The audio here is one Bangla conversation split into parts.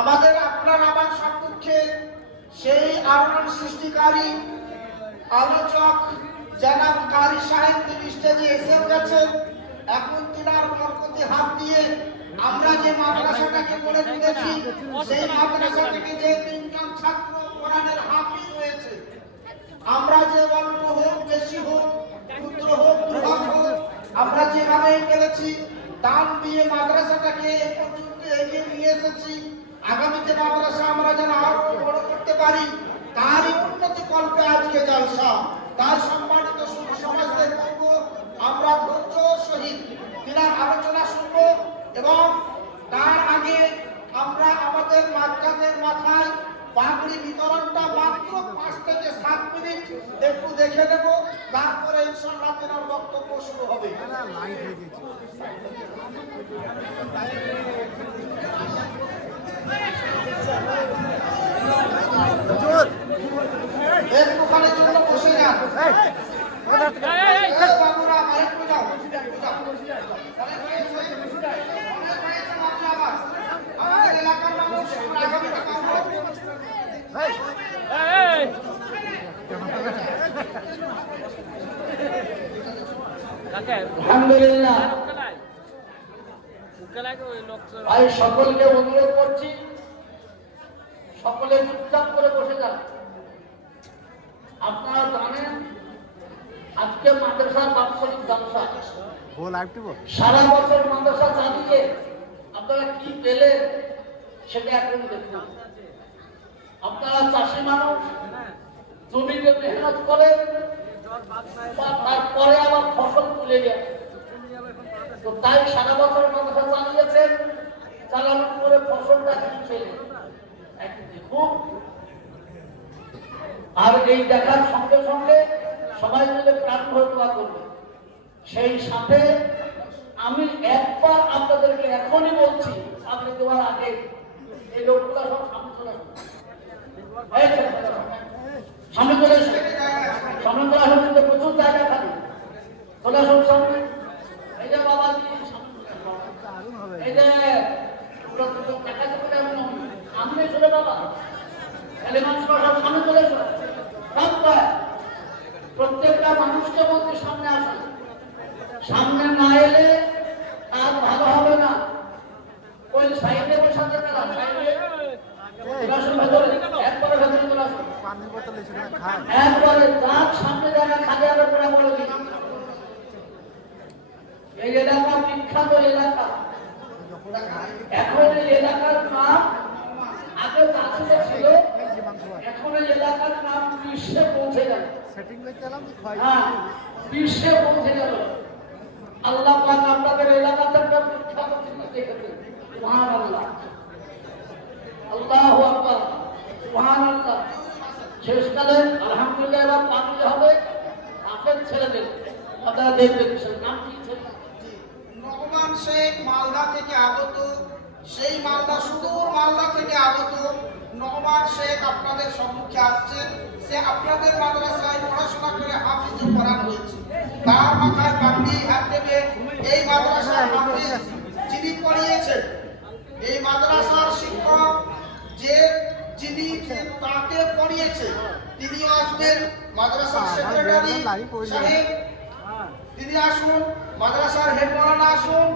আমাদের আপনার আমার সম্মুখে সেই আলোড়ন সৃষ্টিকারী আলোচক জনাব কারি সাহেব তিনি স্টেজে এসে গেছেন। এখন তিনার বরকতে হাত দিয়ে আমরা যে মাদ্রাসাটাকে গড়ে তুলেছি, সেই মাদ্রাসা থেকে যে 3 জন ছাত্র কোরআনের হাফিজ হয়েছে, আমরা যে অল্প হোক বেশি হোক পুত্র হোক বৃহৎ হোক আমরা যেভাবে পেরেছি দান দিয়ে মাদ্রাসাটাকে এ পর্যন্ত এগিয়ে নিয়ে এসেছি। আগামীতে মাদ্রাসা আমরা যেন আরো বড় করতে পারি, তারই উন্নতি কল্পে আজকে জলসা। তার সম্মানিত সমাজদের বলব আমরা ধৈর্য সহিত তিনার আলোচনা শুনব এবং তার আগে আমরা আমাদের বাচ্চাদের মাথায় পাগড়ি বিতরণটা মাত্র 5 থেকে 7 মিনিট একটু দেখে নেব, তারপরে ইনশাআল্লাহ তিনার বক্তব্য শুরু হবে। একটুখানির জন্য বসে যান। বাবুরা আরেকটু যাও, আমাদের এলাকার মানুষ আগামীতে আলহামদুলিল্লাহ। ভাই সকলকে অনুরোধ করছি, সকলে চুপচাপ করে বসে যান। আপনারা জানেন আজকে মাদ্রাসার বাৎসরিক জলসা, সারা বছর মাদ্রাসা চালিয়ে আপনারা কি পেলেন সেটা এখন দেখুন। আপনারা চাষি মানুষ, জমিতে মেহনত করেন, তারপরে আবার ফসল তুলে যায়, তো তাই সারা বছর মাদ্রাসা চালিয়েছেন, চালানোর পরে ফসলটা কি পেলেন দেখুন। আর এই দেখার সঙ্গে সঙ্গে সবাই মিলে প্রাণ ভরে দোয়া করবে। সেই সাথে আমি একবার আপনাদেরকে এখনই বলছি, সামনে দেওয়ার আগে এই লোকগুলা সব সামনে চলে আসবে, সামনে চলে আসবে, সামনে চলে আসবে, কিন্তু প্রচুর জায়গা খালি, চলে আসুন সামনে। এই যে বাবাজি এই যে সামনে চলে বাবা, সামনে চলে এসো, প্রত্যেকটা মানুষকে বলতে সামনে আসুন। সামনে না এলে আর ভালো হবে না। ওই সাইডে বসে থাকা সাইডে একবারে ভেতরে চলে আসুন, একবারে যার সামনে জায়গা খালি হবে পুরা বলে দিন। এই এলাকা বিখ্যাত এলাকা, এখন এই এলাকার নাম আগে চাচুকে ছিল, এখন এই এলাকার নাম বিশ্বে পৌঁছে গেল, বিশ্বে পৌঁছে গেল। আল্লাহ পাক আপনাদের এলাকাতে একটা বিখ্যাত জিনিস দেখেছেন, সুবহানাল্লাহ, আল্লাহু আকবার, সুবহানাল্লাহ। শেষকালে আলহামদুলিল্লাহ এবার পানি হবে আপনার ছেলেদের, আপনারা দেখবেন নাম কি ছিল? রহমান শেখ মালদা থেকে আগত, সেই মালদা সুদূর মালদা থেকে আগত রহমান শেখ আপনাদের সম্মুখে আসছেন। সে আপনাদের মাদ্রাসায় পড়াশোনা করে হাফিজে কোরআন হয়েছে, তার মাথায় পাগড়ি হাত দেবে এই মাদ্রাসার হাফিজ যিনি পড়িয়েছেন, এই মাদ্রাসার শিক্ষক যিনি তাকে পড়িয়েছে তিনি আসবেন। মাদ্রাসার সেক্রেটারি সাহেব তিনি আসুন, মাদ্রাসার হেড মাওলানা আসুন,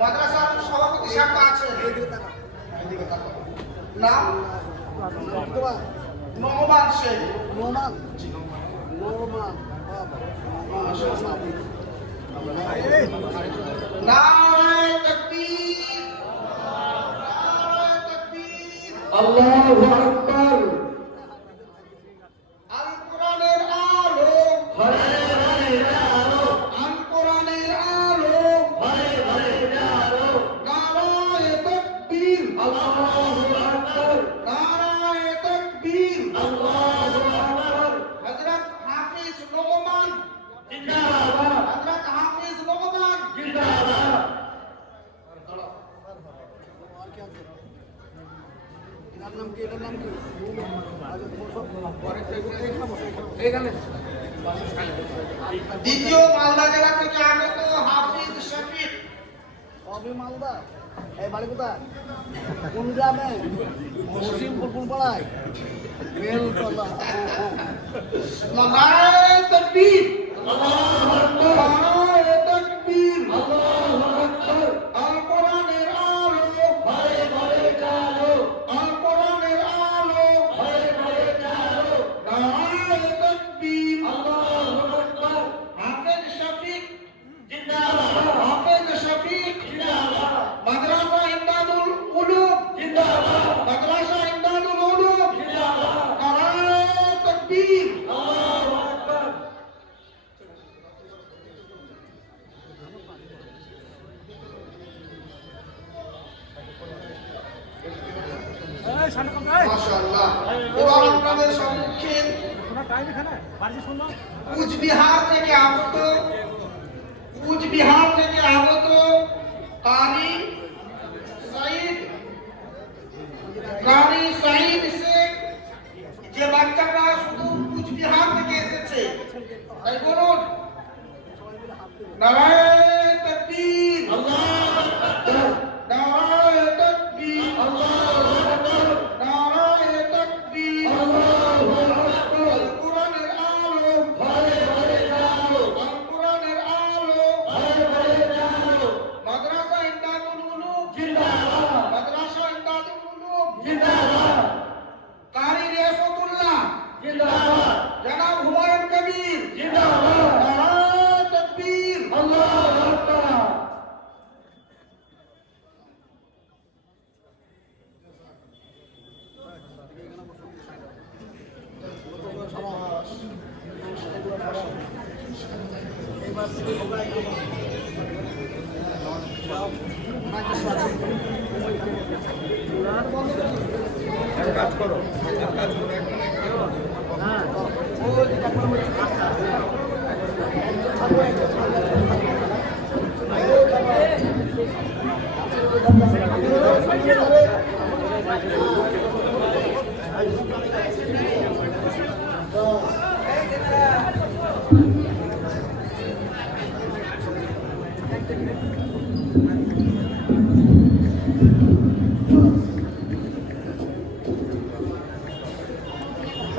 মাদ্রাসার সভাপতি সাহেব আছেন। নাম নোমান শেখ, নারায়ে তাকবীর, নারায়ে তাকবীর, আল্লাহু আকবার। আল কোরআনের আলো, ঘরে ঘরে আলো, আল কোরআনের আলো, ঘরে ঘরে আলো, নারায়ে তাকবীর, আল্লাহু আকবার, নারায়ে তাকবীর, আল্লাহু আকবার। হযরত হাফিজ লোকমান জিন্দাবাদ, হযরত হাফিজ লোকমান জিন্দাবাদ। দ্বিতীয় মালদা জেলা থেকে আগত হাফিজ শফিক, সবই মালদা। এই বাড়ি কোথায়? কোন গ্রামে? মসিমপুর কোন পাড়ায়? বেলতলা। নারায়ে তাকবীর, নারায়ে তাকবীর, আল কোরআনের আলো, আল কোরআনের আলো, নারায়ে তাকবীর, হাফেজ শফিক জিন্দাবাদ, হাফেজ শফিক জিন্দাবাদ, মাদ্রাসা ইমদাদুল উলুম জিন্দাবাদ, মাদ্রাসা ইমদাদুল উলুম জিন্দাবাদ, নারায়ে তাকবীর। মাশাআল্লাহ। এবার আপনাদের সম্মুখে কুচবিহার থেকে আগত কারি সাইদ শেখ, যে বাচ্চাটা শুধু কুচবিহার থেকে এসেছে, তাই বলুন নারায়ে তাকবীর, নারায়ে তাকবীর, নারায়ে তাকবীর, আল কোরআনের আলো, আল কোরআনের আলো, মাদ্রাসা ইমদাদুল উলুম জিন্দাবাদ, মাদ্রাসা ইমদাদুল উলুম জিন্দাবাদ, কারি রিয়াসাতুল্লাহ জিন্দাবাদ, জনাব হুমায়ুন কবির জিন্দাবাদ, নারায়ে তাকবীর, আল্লাহু আকবার।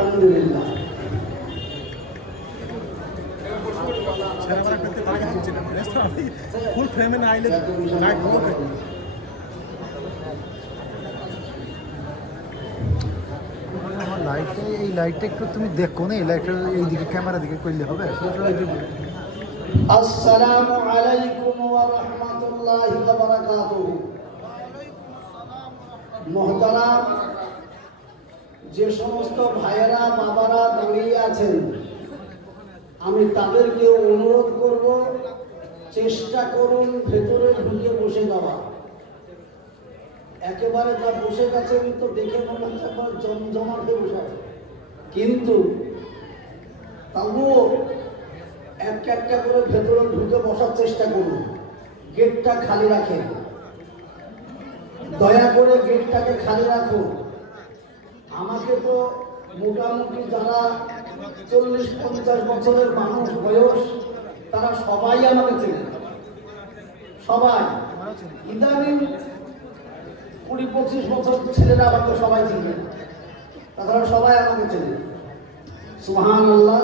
আলহামদুলিল্লাহ। ফুল ফ্রেমে না আইলে লাইট লাইটে এই লাইটটা একটু তুমি দেখো না, এই লাইটটা এইদিকে ক্যামেরা দিকে করলে হবে। আসসালামু আলাইকুম ওয়া রাহমাতুল্লাহি ওয়া বারাকাতুহু। মুহতারাম যে সমস্ত ভাইয়েরা বাবারা দাঁড়িয়ে আছেন, আমি তাদেরকে অনুরোধ করব, চেষ্টা করুন ভেতরে ঢুকে বসে যাওয়া। একেবারে যা বসে গেছেন তো দেখে মনে হচ্ছে আপনার জমজমাটে বসে আছে, কিন্তু তবুও একটা করে ভেতরে ঢুকে বসার চেষ্টা করুন। গেটটা খালি রাখেন, দয়া করে গেটটাকে খালি রাখুন। আমাকে তো মোটামুটি যারা 40-50 বছরের মানুষ বয়স, তারা সবাই আমাকে চেনে, সবাই। ইদানিং 20-25 বছর ছেলেরা আমাকে সবাই চিনে, তাছাড়া সবাই আমাকে চেনে। সুবহানাল্লাহ।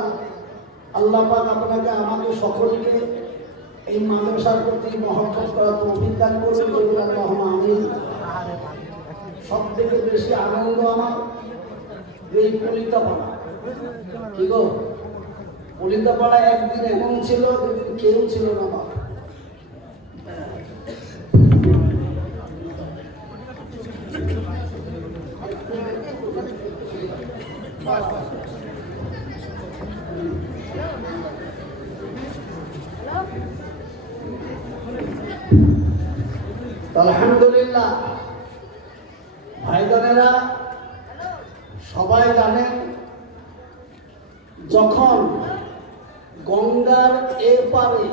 আল্লাহ পাক আপনাকে আমাকে সকলকে এই মাদ্রাসার প্রতি মহব্বত করার তৌফিক দান করুন, আল্লাহুম্মা আমিন। সব থেকে বেশি আনন্দ আমার এই পলিতাপাড়া। কি গো, পলিতাপাড়া একদিন এমন ছিল, কেউ ছিল না বাবা। আলহামদুলিল্লাহ। ভাই বোনেরা সবাই জানেন, যখন গঙ্গার এপারে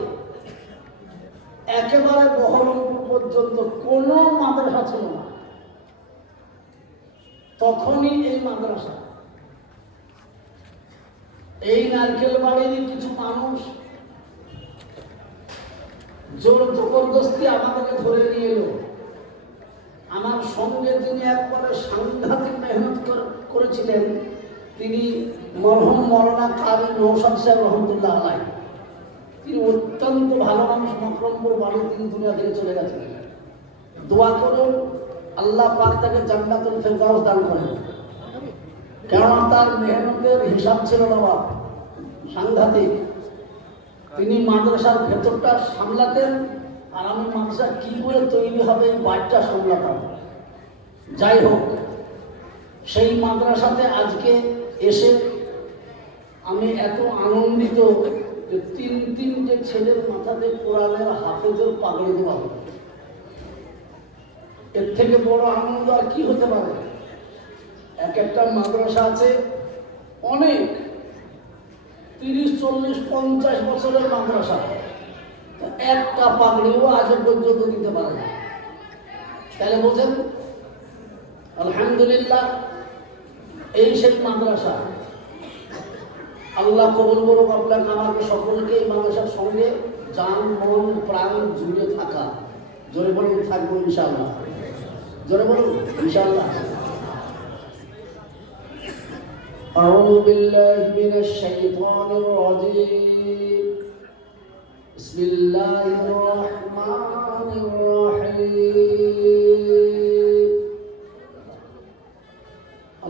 একেবারে বহরমপুর পর্যন্ত কোনো মাদ্রাসা ছিল না, তখনই এই মাদ্রাসা। এই নারকেল বাড়ির কিছু মানুষ জোর জবরদস্তি আমাদেরকে ধরে সঙ্গে যিনি একবারে সাংঘাতিক মেহনত করেছিলেন তিনি মরহুম মৌলানা কারি নৌসাদ সাহেব রহমতুল্লাহ আলাই। তিনি অত্যন্ত ভালো মানুষ, মকরমপুর বাড়ি, তিনি দুনিয়া থেকে চলে গেছেন। দোয়া করুন আল্লাহ পাক তাকে জান্নাতুল ফেরদাউস দান করেন, কেননা তার মেহনতের হিসাব ছিল না বাপ, সাংঘাতিক। তিনি মাদ্রাসার ভেতরটা সামলাতেন, আর আমি মাদ্রাসা কি করে তৈরি হবে এই বাইরটা সামলাতাম। যাই হোক, সেই মাদ্রাসাতে আজকে এসে আমি এত আনন্দিত যে তিনটে ছেলের মাথাতে কোরআনের হাফেজের পাগড়ি দেওয়া হবে। এর থেকে বড় আনন্দ আর কি হতে পারে? এক একটা মাদ্রাসা আছে অনেক 30, 40, 50 বছরের মাদ্রাসা, একটা পাগড়িও আজ পর্যন্ত দিতে পারে না। তাহলে বোঝেন, আলহামদুলিল্লাহ এই সেই মাদ্রাসা। আল্লাহ কবুল করুক আপনাকে আমাকে সকলকে এই মাদ্রাসার সঙ্গে জান মন প্রাণ জুড়ে থাকা। জোরে বলুন থাকবো ইনশাআল্লাহ, জোরে বলুন ইনশাআল্লাহ। أعوذ بالله من الشيطان الرجيم بسم الله الرحمن الرحيم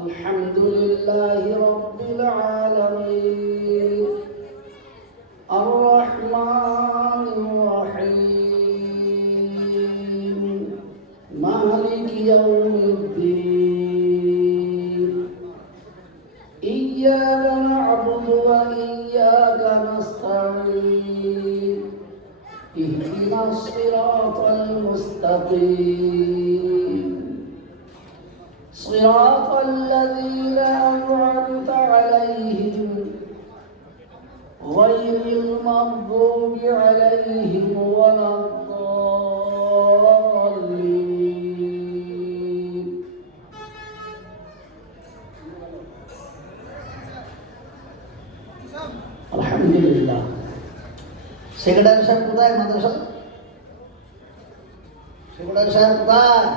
الحمد لله رب العالمين الرحمن الرحيم مالك يوم الدين إياك نعبد وإياك نستعين اهدنا الصراط المستقيم صراط الذين أنعمت عليهم غير المغضوب عليهم ولا الضالين আলহামদুলিল্লাহ। সেক্রেটারি সাহেব কোথায়? মাদ্রাসা সেক্রেটারি সাহেব কোথায়?